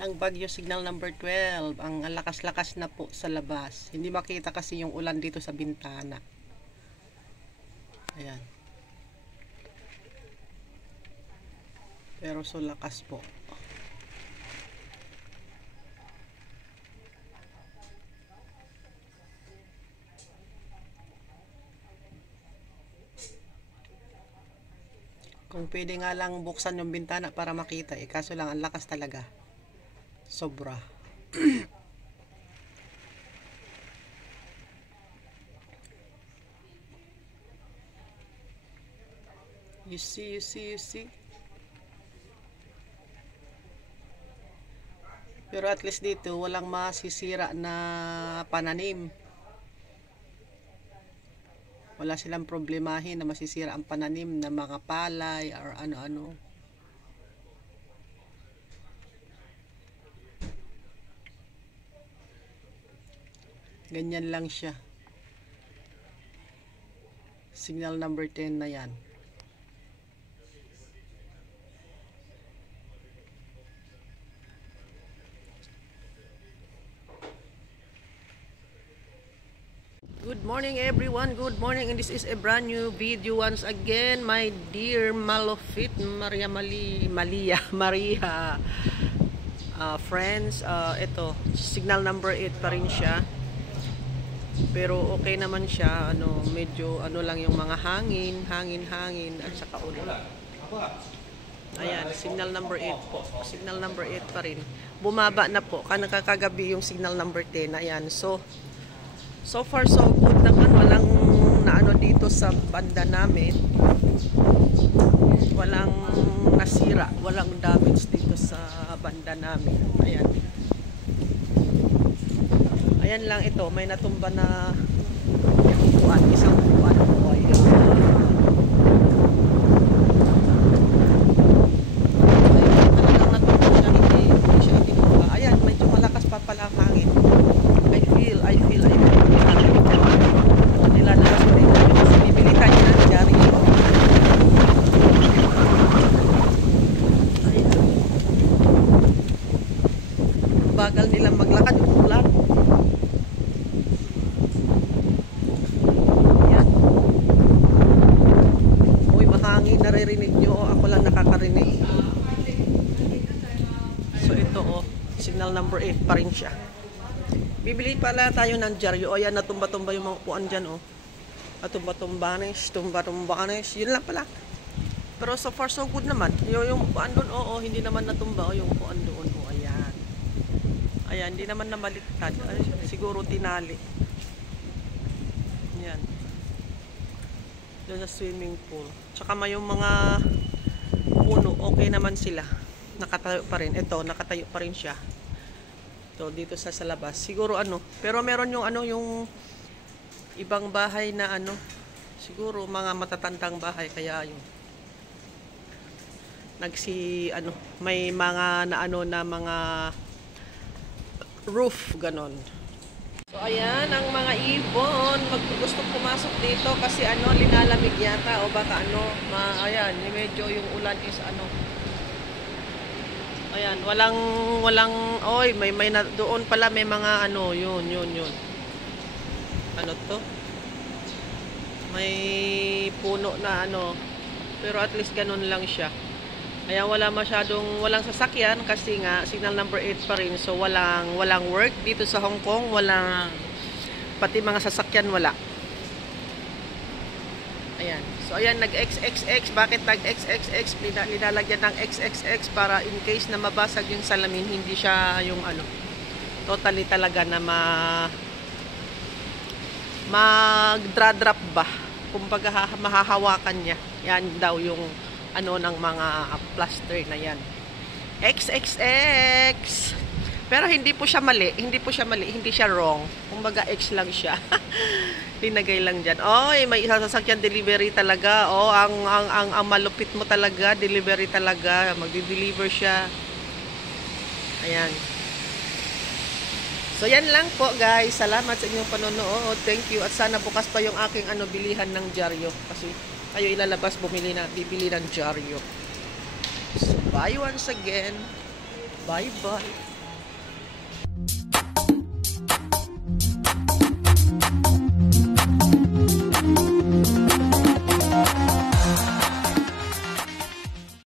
ang bagyo signal number 12. Ang lakas-lakas na po sa labas. Hindi makita kasi yung ulan dito sa bintana. Ayan. Pero so lakas po. Kung pwede nga lang buksan yung bintana para makita kaso lang ang lakas talaga. Sobra. You see. Pero at least dito walang masisira na pananim. Wala silang problemahin na masisira ang pananim na mga palay or ano-ano. Ganyan lang siya. Signal number 10 na yan. Good morning everyone, good morning, and this is a brand new video once again, my dear Malofit Maria friends. Ito, signal number 8 pa rin siya, pero okay naman siya. Medyo lang yung mga hangin at saka ulan. Ayan, signal number 8 po, signal number 8 pa rin. Bumaba na po, kagabi yung signal number 10. Ayan, so far so good naman. Walang naano dito sa banda namin. Walang nasira, walang damage dito sa banda namin. Ayan. Ayan lang ito, may natumba na upuan, isang upuan po. Ayan, medyo malakas pa pala ang hangin. I feel nilalabas ko rin kasi bibili tayo ng dyaryo. Ayan. Bagal nilang maglakad yung ulan. Ayan. Uy, mahangin, naririnig nyo o ako lang nakakarinig. So ito signal number 8 pa rin siya. Bibili pala tayo ng dyaryo. Ayan, natumba-tumba yung mga upuan dyan, Natumba-tumbanes. Yun lang pala. Pero so far so good naman. Yung upuan doon, hindi naman natumba. Yung upuan doon, ayan. Ayan, hindi naman namaliktad. Siguro tinali. Ayan. Doon sa swimming pool. Tsaka may yung mga puno, okay naman sila. Nakatayo pa rin. Ito, nakatayo pa rin siya. Dito sa labas siguro pero meron yung yung ibang bahay na siguro mga matatandang bahay, kaya yung may mga na mga roof ganon. So ayan ang mga ibon gusto pumasok dito kasi linalamig yata o baka ayan, medyo yung ulan is ayan, walang may doon pala may mga yun. To? May puno na pero at least ganun lang siya. Ayan, walang sasakyan kasi nga signal number 8 pa rin. So walang work dito sa Hong Kong, pati mga sasakyan wala. Ayan. So ayan, nag-XXX. Bakit nag-XXX? Linalagyan ng XXX para in case na mabasag yung salamin, hindi siya yung totally talaga na mag-drop ba. Kumbaga mahahawakan niya. Yan daw yung ng mga plaster na yan. XXX. Pero hindi po siya mali, hindi siya wrong. Kumbaga X lang siya. Linagay lang diyan. May sasakyan delivery talaga. Ang malupit mo talaga, delivery talaga. Magdi-deliver siya. Ayan. So yan lang po guys. Salamat sa inyong panonood. Thank you. At sana bukas pa yung aking bilihan ng dyaryo kasi kayo ilalabas bibili ng dyaryo. So bye once again. Bye bye.